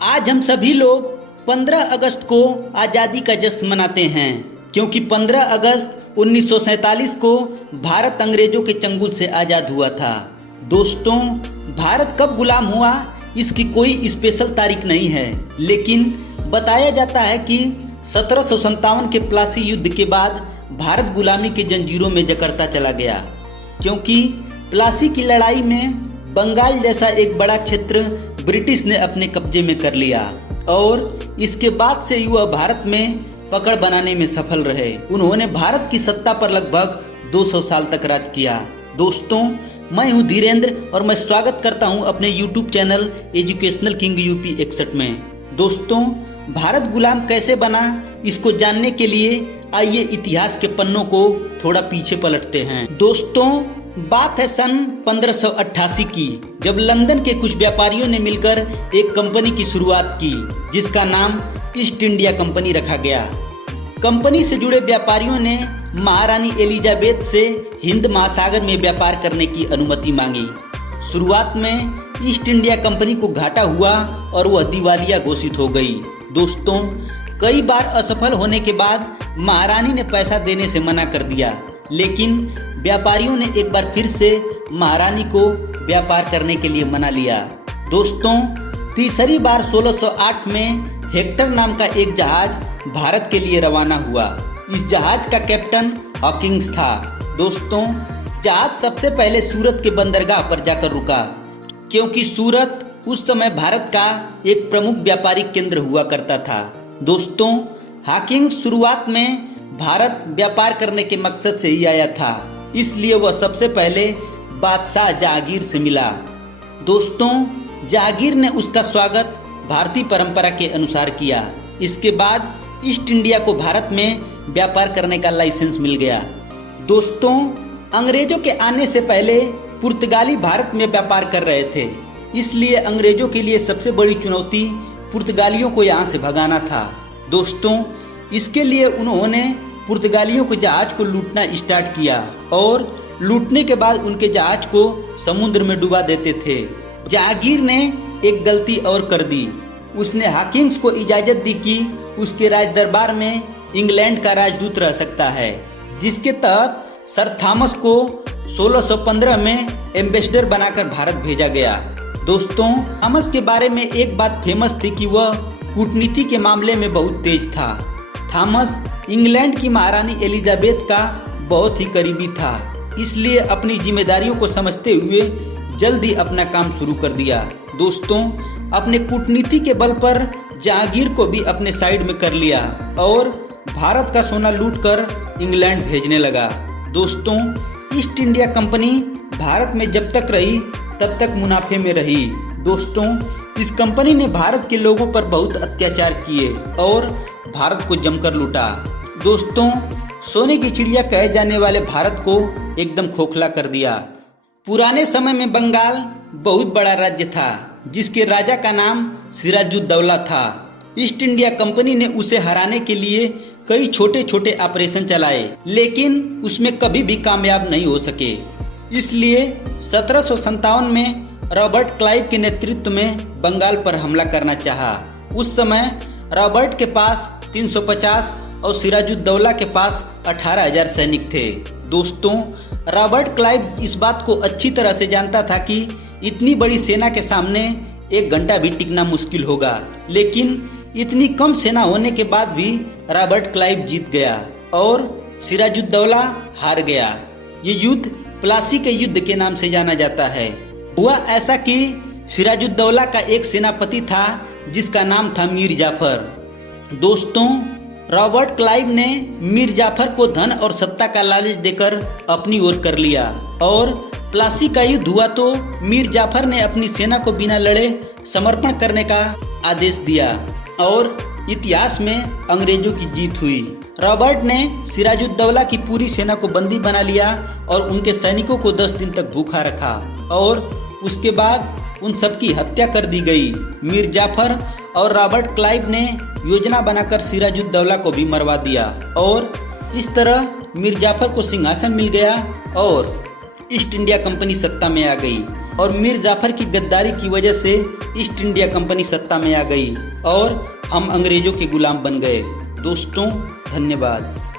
आज हम सभी लोग 15 अगस्त को आज़ादी का जश्न मनाते हैं, क्योंकि 15 अगस्त 1947 को भारत अंग्रेजों के चंगुल से आज़ाद हुआ था। दोस्तों, भारत कब गुलाम हुआ इसकी कोई स्पेशल तारीख नहीं है, लेकिन बताया जाता है कि 1757 के प्लासी युद्ध के बाद भारत गुलामी के जंजीरों में जकड़ता चला गया, क्योंकि प्लासी की लड़ाई में बंगाल जैसा एक बड़ा क्षेत्र ब्रिटिश ने अपने कब्जे में कर लिया और इसके बाद से वह भारत में पकड़ बनाने में सफल रहे। उन्होंने भारत की सत्ता पर लगभग 200 साल तक राज किया। दोस्तों, मैं हूं धीरेन्द्र और मैं स्वागत करता हूं अपने YouTube channel educational king UP 61 में। दोस्तों, भारत गुलाम कैसे बना इसको जानने के लिए आइए इतिहास के पन्नों को थोड़ा पीछे पलटते हैं। दोस्तों, बात है सन 1588 की, जब लंदन के कुछ व्यापारियों ने मिलकर एक कंपनी की शुरुआत की जिसका नाम ईस्ट इंडिया कंपनी रखा गया। कंपनी से जुड़े व्यापारियों ने महारानी एलिजाबेथ से हिंद महासागर में व्यापार करने की अनुमति मांगी। शुरुआत में ईस्ट इंडिया कंपनी को घाटा हुआ और वह दिवालिया घोषित हो गई। दोस्तों, कई बार असफल होने के बाद महारानी ने पैसा देने से मना कर दिया, लेकिन व्यापारियों ने एक बार फिर से महारानी को व्यापार करने के लिए मना लिया। दोस्तों, तीसरी बार 1608 में हेक्टर नाम का एक जहाज भारत के लिए रवाना हुआ। इस जहाज का कैप्टन हॉकिंस था। दोस्तों, जहाज सबसे पहले सूरत के बंदरगाह पर जाकर रुका, क्योंकि सूरत उस समय भारत का एक प्रमुख व्यापारिक केंद्र हुआ करता था। दोस्तों, हॉकिंस शुरुआत में भारत व्यापार करने के मकसद से ही आया था, इसलिए वह सबसे पहले बादशाह जहांगीर से मिला। दोस्तों, जहांगीर ने उसका स्वागत भारतीय परंपरा के अनुसार किया। इसके बाद ईस्ट इंडिया को भारत में व्यापार करने का लाइसेंस मिल गया। दोस्तों, अंग्रेजों के आने से पहले पुर्तगाली भारत में व्यापार कर रहे थे, इसलिए अंग्रेजों के लिए सबसे बड़ी चुनौती पुर्तगालियों को यहाँ से भगाना था। दोस्तों, इसके लिए उन्होंने पुर्तगालियों के जहाज को लूटना स्टार्ट किया और लूटने के बाद उनके जहाज को समुद्र में डुबा देते थे। जहांगीर ने एक गलती और कर दी। उसने हॉकिंस को इजाजत दी कि उसके राज दरबार में इंग्लैंड का राजदूत रह सकता है, जिसके तहत सर थॉमस को 1615 में एम्बेसडर बनाकर भारत भेजा गया। दोस्तों, थॉमस के बारे में एक बात फेमस थी कि वह कूटनीति के मामले में बहुत तेज था। थॉमस इंग्लैंड की महारानी एलिजाबेथ का बहुत ही करीबी था, इसलिए अपनी जिम्मेदारियों को समझते हुए जल्दी अपना काम शुरू कर दिया। दोस्तों, अपने कूटनीति के बल पर जहांगीर को भी अपने साइड में कर लिया और भारत का सोना लूटकर इंग्लैंड भेजने लगा। दोस्तों, ईस्ट इंडिया कंपनी भारत में जब तक रही तब तक मुनाफे में रही। दोस्तों, इस कंपनी ने भारत के लोगों पर बहुत अत्याचार किए और भारत को जमकर लूटा। दोस्तों, सोने की चिड़िया कहे जाने वाले भारत को एकदम खोखला कर दिया। पुराने समय में बंगाल बहुत बड़ा राज्य था, जिसके राजा का नाम सिराजुद्दौला था। ईस्ट इंडिया कंपनी ने उसे हराने के लिए कई छोटे छोटे ऑपरेशन चलाए, लेकिन उसमें कभी भी कामयाब नहीं हो सके। इसलिए 1757 में रॉबर्ट क्लाइव के नेतृत्व में बंगाल पर हमला करना चाहा। उस समय रॉबर्ट के पास 350 और सिराजुद्दौला के पास 18,000 सैनिक थे। दोस्तों, रॉबर्ट क्लाइव इस बात को अच्छी तरह से जानता था कि इतनी बड़ी सेना के सामने 1 घंटा भी टिकना मुश्किल होगा, लेकिन इतनी कम सेना होने के बाद भी रॉबर्ट क्लाइव जीत गया और सिराजुद्दौला हार गया। ये युद्ध प्लासी के युद्ध के नाम से जाना जाता है। हुआ ऐसा कि सिराजुद्दौला का एक सेनापति था जिसका नाम था मीर जाफर। दोस्तों, रॉबर्ट क्लाइव ने मीर जाफर को धन और सत्ता का लालच देकर अपनी ओर कर लिया और प्लासी का युद्ध हुआ तो मीर जाफर ने अपनी सेना को बिना लड़े समर्पण करने का आदेश दिया और इतिहास में अंग्रेजों की जीत हुई। रॉबर्ट ने सिराजुद्दौला की पूरी सेना को बंदी बना लिया और उनके सैनिकों को 10 दिन तक भूखा रखा और उसके बाद उन सबकी हत्या कर दी गई। मीर जाफर और रॉबर्ट क्लाइव ने योजना बनाकर सिराजुद्दौला को भी मरवा दिया और इस तरह मीर जाफर को सिंहासन मिल गया और ईस्ट इंडिया कंपनी सत्ता में आ गई और मीर जाफर की गद्दारी की वजह से ईस्ट इंडिया कंपनी सत्ता में आ गई और हम अंग्रेजों के गुलाम बन गए। दोस्तों, धन्यवाद।